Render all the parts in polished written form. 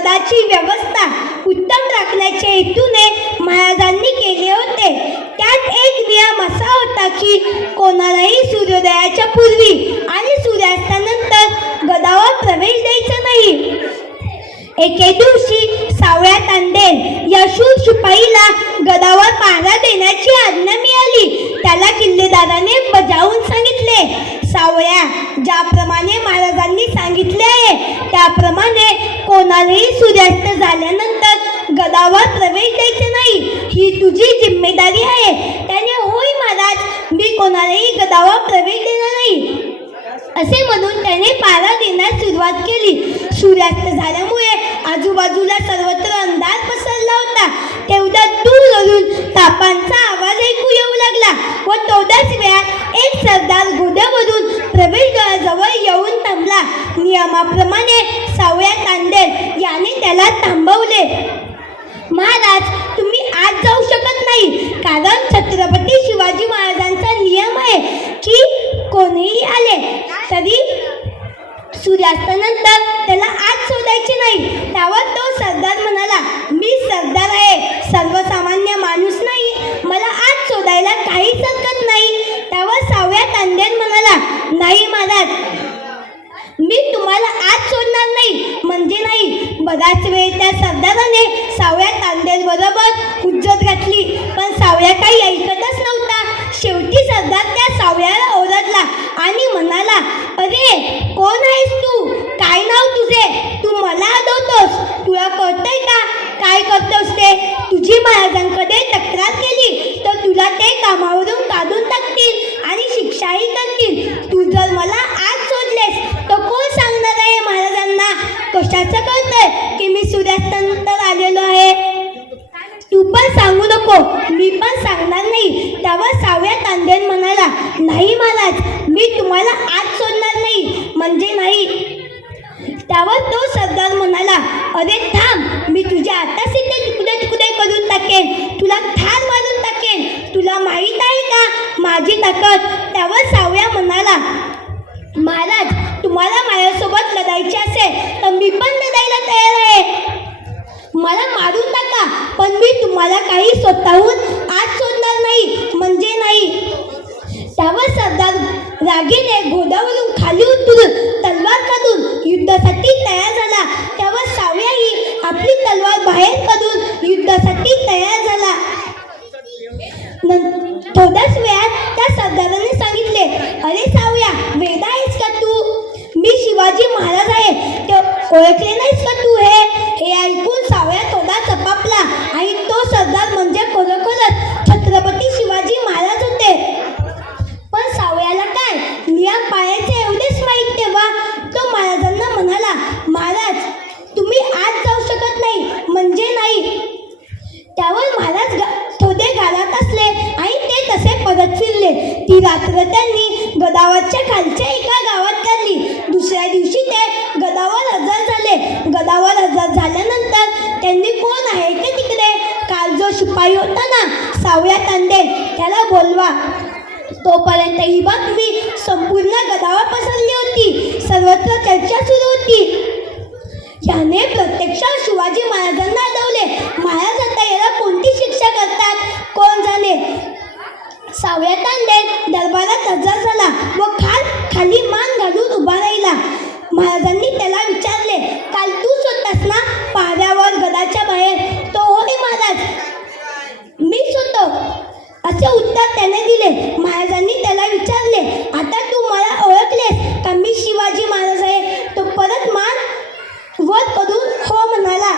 गदाची व्यवस्था उत्तम राखण्याच्या हेतूने महाराजांनी केले होते. त्यात एक नियम असा होता की कोणालाही सूर्योदयाच्या पूर्वी आणि सूर्यास्तानंतर गदावर प्रवेश द्यायचा नाही. एके दिवशी सावळ्या तांडेल या शूर शिपाईला गदावर पहारा देण्याची आज्ञा मिळाली. त्याला किल्लेदाराने बजावून सांगितले, सावळ्या, ज्याप्रमाणे महाराजांनी सांगितले आहे त्याप्रमाणे कोणालाही सूर्यास्त झाल्यानंतर गदावर प्रवेश द्यायचे नाही, ही तुझी जिम्मेदारी आहे. त्याने होय महाराज, मी कोणालाही गदावर प्रवेश देणार नाही असे म्हणून त्याने पहारा देण्यास सुरुवात केली. सूर्यास्त झाल्यामुळे आजूबाजूला सर्वत्र अंधार पसरला होता. तेवढ्यात दूरवरून तापांचा आवाज ऐकू येऊ लागला व तेवढ्याच वेळात एक सरदार घोड्यावरून प्रवेशद्वाराजवळ येऊन थांबला. नियमाप्रमाणे सावळ्या तांडेल याने त्याला थांबवले. महाराज, तुम्ही आज जाऊ शकत नाही, कारण छत्रपती शिवाजी महाराजांचा नियम आहे की कोणीही आले तरी सूर्यास्तानंतर त्याला आज सोडायचे नाही. त्यावर तो सरदार म्हणाला, मी सरदार आहे, सर्वसामान्य माणूस नाही, मला आज सोडायला काहीच हरकत नाही. त्यावर सावळ्या तांडेल म्हणाला, नाही महाराज, मी तुम्हाला आज सोडणार नाही म्हणजे नाही. बराच वेळ त्या सरदाराने सावळ्या तांडेल बरोबर हुज्जत घातली, पण सावळ्या काही ऐकतच नव्हता. शेवटी सरदार त्या सावळ्याला ओरडला आणि म्हणाला, अरे कोण आहेस तू, काय नाव तुझे, तू मला अडवतोस, तुला कळतंय का काय करतोस ते? तुझी महाराजांकडे तक्रार केली तर तुला ते कामावरून काढून टाकतील आणि शिक्षाही करतील. तू जर मला आज सोडलेस तर कोण सांगणार आहे महाराजांना कशाचं कळतंय की मी सूर्यास्तानंतर आलेलो आहे? तू पण सांगू नको, मी पण सांगणार नाही. त्यावर सावळ्या तांडेल म्हणाला, नाही महाराज, मी तुम्हाला आज सोडणार नाही म्हणजे नाही. त्यावर तो सरदार म्हणाला, अरे थांब, मी तुझ्या आताच इथे तुकडे तुकडे करून टाकेन, तुला ठार मारून टाकेन, तुला माहीत आहे का माझी ताकद? त्यावर सावळ्या म्हणाला, महाराज, तुम्हाला माझ्यासोबत लढायचे असेल तर मी पण लढायला तयार आहे, मला मारून टाका, पण मी तुम्हाला काही स्वतःहून आज सोडणार नाही म्हणजे नाही. त्यावर सरदार रागीने घोड्यावरून खाली उतरून तलवार काढून युद्धासाठी तयार झाला. त्यावर सावळ्याही आपली तलवार बाहेर काढून युद्धासाठी तयार झाला. थोड्याच वेळात त्या सरदाराने सांगितले, अरे सावळ्या, वेडा आहेस का तू? मी शिवाजी महाराज आहे, ते ओळखले नाहीस का तू? हे ऐकून सावळ्या थोडा चपापला आणि तो सरदार म्हणजे खरोखरच छत्रपती शिवाजी महाराज होते. पण सावळ्याला काय नियम पाळायचे एवढेच माहीत. तेव्हा तो महाराजांना म्हणाला, महाराज, तुम्ही आज जाऊ शकत नाही म्हणजे नाही. त्यावर महाराज थोडे घालत असले आणि ते तसे परत फिरले. ती रात्र त्यांनी गदावरच्या खालच्या एका गावात काढली. दुसऱ्या दिवशी ते गदावर हजर झाले. गदावर हजर झाल्यानंतर त्यांनी कोण आहे ते तिकडे, काल जो शिपाई होता ना सावळ्या तांडेल, त्याला बोलवा. तोपर्यंत ही बातमी संपूर्ण गदावर पसरली होती. सर्वत्र चर्चा सुरू होती. याने प्रत्यक्षात शिवाजी महाराजांना अडवले. महाराज आता याला कोणती शिक्षा करतात कोण जाणे. सावळ्या तांडेल दरबारात हजर झाला व खाली मान घालून उभा राहिला. महाराजांनी त्याला विचारले, काल तूच होतास ना पहाऱ्यावर गदाच्या बाहेर? तो होय महाराज, मीच होतो असे उत्तर त्याने दिले. महाराजांनी त्याला विचारले, आता तू मला ओळखलेस का मी शिवाजी महाराज आहे? तो परत मान वर करून हो म्हणाला.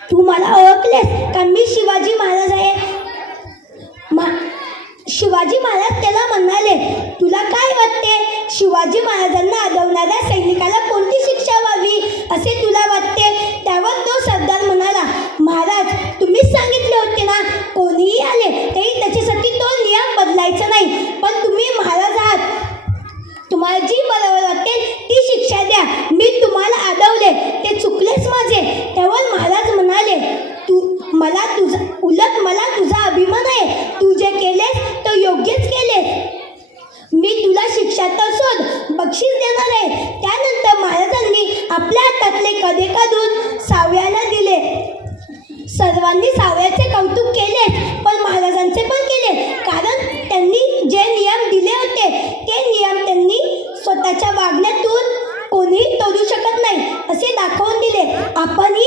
तू मला ओळखलेस का मी शिवाजी महाराज आहे? शिवाजी महाराज त्याला म्हणाले, तुला काय वाटते, शिवाजी महाराजांना अडवणाऱ्या सैनिकाला कोणती शिक्षा व्हावी असे तुला वाटते? त्यावर तो सरदार म्हणाला, महाराज, तुम्हीच सांगितले होते ना कोणीही आले तरी त्याच्यासाठी तो नियम बदलायचा नाही. पण तुम्ही महाराज आहात, तुम्हाला जी बरोबर वाटेल ती शिक्षा द्या. मी तुम्हाला अडवले ते चुकलेच माझे. त्यावर महाराज म्हणाले, मला तुझा अभिमान आहे, तू जे केलेस तो योग्यच केलेस. मी तुला शिक्षा तर सोड, बक्षीस देणार आहे. त्यानंतर महाराजांनी आपल्या हातातले सर्वांनी सावळ्याचे कौतुक केले, पण महाराजांचे पण केले, कारण त्यांनी जे नियम दिले होते ते नियम त्यांनी स्वतःच्या वागण्यातून कोणीही तोडू शकत नाही असे दाखवून दिले. आपणही